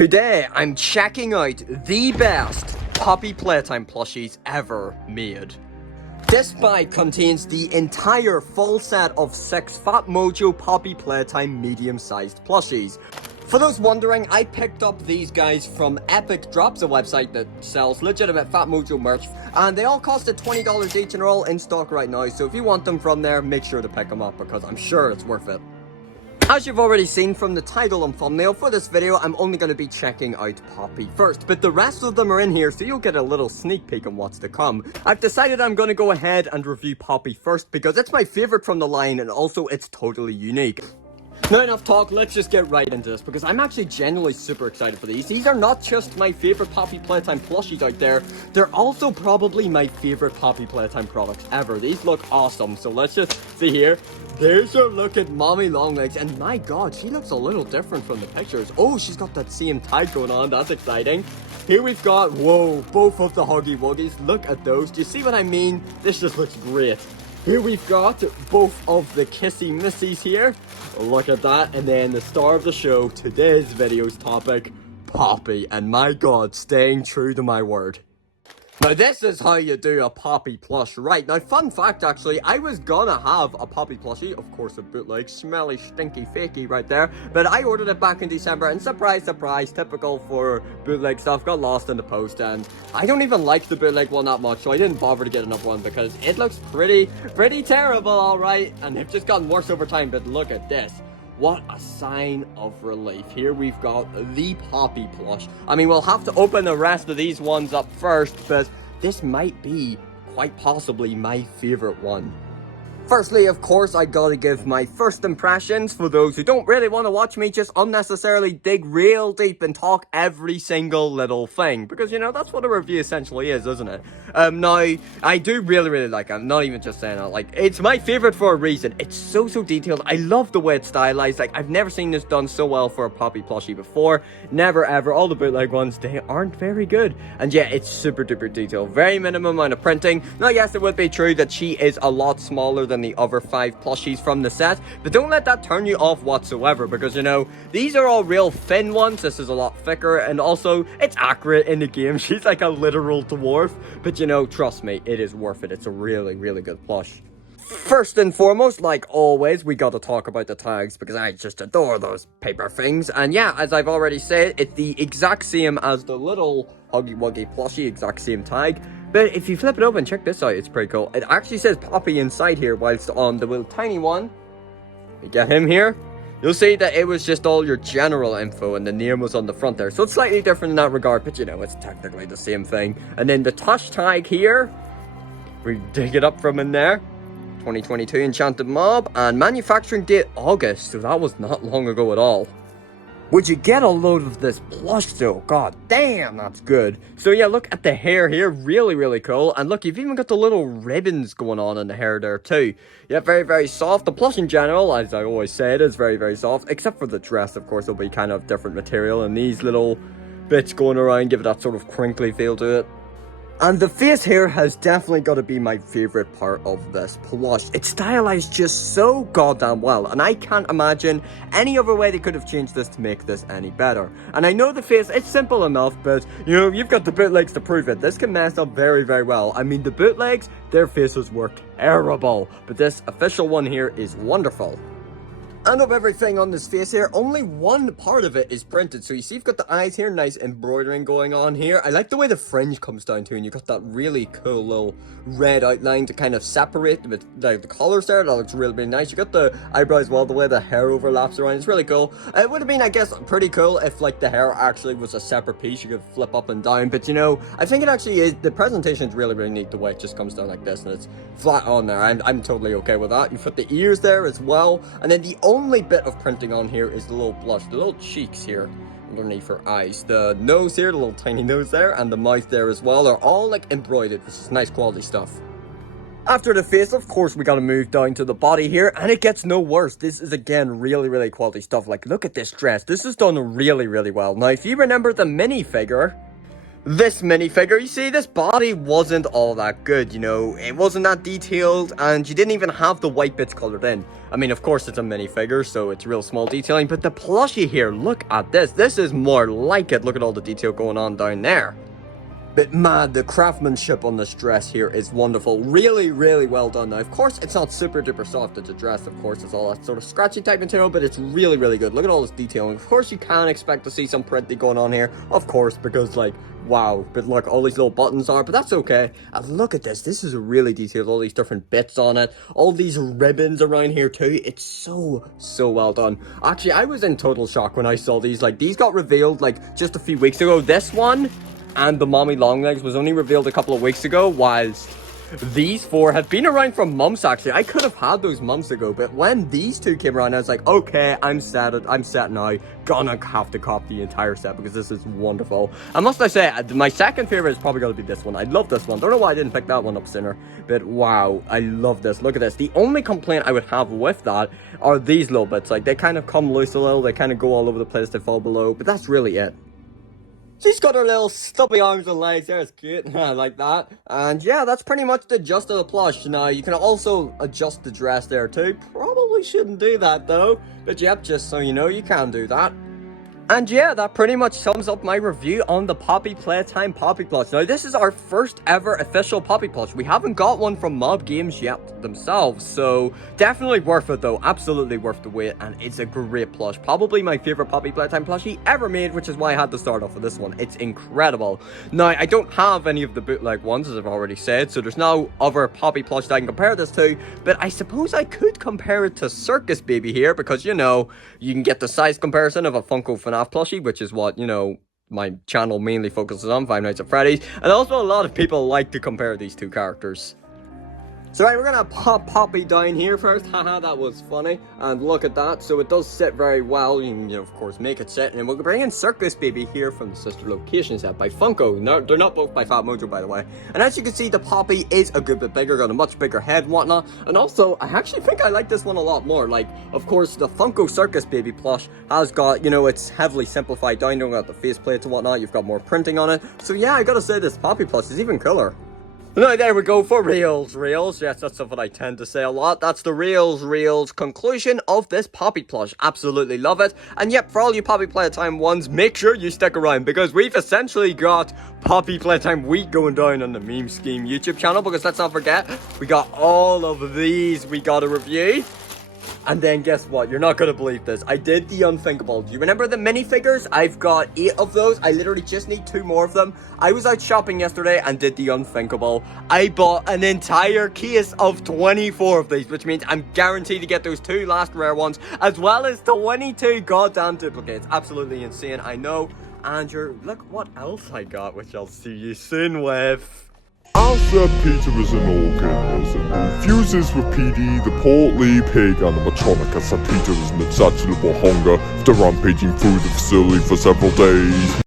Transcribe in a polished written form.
Today, I'm checking out the best Poppy Playtime plushies ever made. This bag contains the entire full set of 6 Phatmojo Poppy Playtime medium-sized plushies. For those wondering, I picked up these guys from Epic Drops, a website that sells legitimate Phatmojo merch, and they all costed $20 each and are all in stock right now, so if you want them from there, make sure to pick them up because I'm sure it's worth it. As you've already seen from the title and thumbnail for this video, I'm only going to be checking out Poppy first, but the rest of them are in here so you'll get a little sneak peek on what's to come. I've decided I'm going to go ahead and review Poppy first because it's my favourite from the line and also it's totally unique. Now enough talk, let's just get right into this because I'm actually genuinely super excited for these. These are not just my favourite Poppy Playtime plushies out there, they're also probably my favourite Poppy Playtime products ever. These look awesome, so let's just see here. There's a look at Mommy Longlegs, and my god, she looks a little different from the pictures. Oh, she's got that same tag going on, that's exciting. Here we've got, whoa, both of the Huggy Wuggies. Look at those, do you see what I mean? This just looks great. Here we've got both of the Kissy Missies here. Look at that. And then the star of the show, today's video's topic, Poppy. And my god, staying true to my word. Now this is how you do a Poppy plush right. Now fun fact actually, I was gonna have a Poppy plushie, of course a bootleg, smelly, stinky, fakey right there, but I ordered it back in December and surprise, surprise, typical for bootleg stuff, got lost in the post and I don't even like the bootleg one that much, so I didn't bother to get another one because it looks pretty terrible, alright, and they've just gotten worse over time, but look at this. What a sign of relief. Here we've got the Poppy plush. I mean, we'll have to open the rest of these ones up first, but this might be quite possibly my favorite one. Firstly, of course, I gotta give my first impressions for those who don't really want to watch me just unnecessarily dig real deep and talk every single little thing. Because, you know, that's what a review essentially is, isn't it? Now, I do really like it. I'm not even just saying that. Like, it's my favorite for a reason. It's so detailed. I love the way it's stylized. Like, I've never seen this done so well for a Poppy plushie before. Never, ever. All the bootleg ones, they aren't very good. And yeah, it's super duper detailed. Very minimum amount of printing. Now, yes, it would be true that she is a lot smaller than the other 5 plushies from the set, but don't let that turn you off whatsoever because, you know, these are all real thin ones. This is a lot thicker and also it's accurate in the game. She's like a literal dwarf, but you know, trust me, it is worth it. It's a really good plush. First and foremost, like always, we gotta talk about the tags because I just adore those paper things. And yeah, as I've already said, it's the exact same as the little Huggy Wuggy plushie, exact same tag. But if you flip it open, check this out, it's pretty cool. It actually says Poppy inside here, whilst on the little tiny one, you get him here, you'll see that it was just all your general info and the name was on the front there. So it's slightly different in that regard, but you know, it's technically the same thing. And then the touch tag here, we dig it up from in there. 2022 Enchanted Mob, and manufacturing date August, so that was not long ago at all. Would you get a load of this plush though? God damn, that's good. So yeah, look at the hair here, really cool. And look, you've even got the little ribbons going on in the hair there too. Yeah, very soft. The plush in general, as I always said, is very soft. Except for the dress, of course, it'll be kind of different material. And these little bits going around give it that sort of crinkly feel to it. And the face here has definitely got to be my favourite part of this plush. It's stylized just so goddamn well, and I can't imagine any other way they could have changed this to make this any better. And I know the face, it's simple enough, but, you know, you've got the bootlegs to prove it. This can mess up very well. I mean, the bootlegs, their faces were terrible, but this official one here is wonderful. And of everything on this face here, only one part of it is printed. So you see you've got the eyes here, nice embroidering going on here. I like the way the fringe comes down too, and you've got that really cool little red outline to kind of separate the colors there. That looks really nice. You got the eyebrows well, the way the hair overlaps around. It's really cool. It would have been, I guess, pretty cool if like the hair actually was a separate piece. You could flip up and down. But you know, I think it actually is, the presentation is really neat the way it just comes down like this and it's flat on there. I'm totally okay with that. You put the ears there as well. And then the only bit of printing on here is the little blush, the little cheeks here underneath her eyes, the nose here, the little tiny nose there, and the mouth there as well. They're all like embroidered, which is nice quality stuff. After the face, of course, we gotta move down to the body here, and it gets no worse. This is again really quality stuff. Like, look at this dress. This is done really well. Now, if you remember the minifigure This minifigure, you see, this body wasn't all that good, you know, it wasn't that detailed, and you didn't even have the white bits colored in. I mean, of course, it's a minifigure, so it's real small detailing, but the plushie here, look at this. This is more like it. Look at all the detail going on down there. But man, the craftsmanship on this dress here is wonderful. Really, really well done. Now, of course, it's not super duper soft. It's a dress, of course. It's all that sort of scratchy type material, but it's really, really good. Look at all this detailing. Of course, you can expect to see some printing going on here. Of course, because, like, wow. But look, all these little buttons are, but that's okay. And look at this. This is really detailed. All these different bits on it. All these ribbons around here, too. It's so, so well done. Actually, I was in total shock when I saw these. Like, these got revealed, like, just a few weeks ago. This one and the mommy long legs was only revealed a couple of weeks ago, whilst these four have been around for months. Actually, I could have had those months ago, but when these two came around, I was like, okay, I'm set now. Gonna have to cop the entire set because this is wonderful. And must I say, my second favorite is probably gonna be this one. I love this one. Don't know why I didn't pick that one up sooner, but wow, I love this. Look at this. The only complaint I would have with that are these little bits. Like, they kind of come loose a little, they kind of go all over the place, they fall below, but that's really it. She's got her little stubby arms and legs there, it's cute, I like that. And yeah, that's pretty much the gist of the plush. Now, you can also adjust the dress there too. Probably shouldn't do that though, but yep, just so you know, you can do that. And yeah, that pretty much sums up my review on the Poppy Playtime Poppy plush. Now, this is our first ever official Poppy plush. We haven't got one from Mob Games yet themselves, so definitely worth it though. Absolutely worth the wait, and it's a great plush. Probably my favorite Poppy Playtime plushie ever made, which is why I had to start off with this one. It's incredible. Now, I don't have any of the bootleg ones, as I've already said, so there's no other Poppy plush that I can compare this to, but I suppose I could compare it to Circus Baby here, because, you know, you can get the size comparison of a Funko FNAF plushie, which is what, you know, my channel mainly focuses on, Five Nights at Freddy's, and also a lot of people like to compare these two characters. So right, we're gonna pop Poppy down here first. Haha, that was funny. And look at that. So it does sit very well. You can, of course, make it sit. And we'll bring in Circus Baby here from the sister location set by Funko. No, they're not both by Phatmojo, by the way. And as you can see, the Poppy is a good bit bigger, got a much bigger head and whatnot. And also, I actually think I like this one a lot more. Like, of course, the Funko Circus Baby plush has got, you know, it's heavily simplified down. You don't got the face plates and whatnot. You've got more printing on it. So yeah, I gotta say this Poppy plush is even cooler. Now, there we go for reels. Yes, that's something I tend to say a lot. That's the reels conclusion of this Poppy plush. Absolutely love it. And yep, for all you Poppy Playtime ones, make sure you stick around, because we've essentially got Poppy Playtime Week going down on the Meme Scheme YouTube channel, because let's not forget, we got all of these we got to review. And then guess what? You're not gonna believe this. I did the unthinkable. Do you remember the minifigures? I've got 8 of those. I literally just need 2 more of them. I was out shopping yesterday and did the unthinkable. I bought an entire case of 24 of these, which means I'm guaranteed to get those 2 last rare ones, as well as 22 goddamn duplicates. Absolutely insane, I know. And look what else I got, which I'll see you soon with. Alfred Peter is an organism who fuses with PD, the portly pig, animatronica, Sir Peter is an insatiable hunger after rampaging through the facility for several days.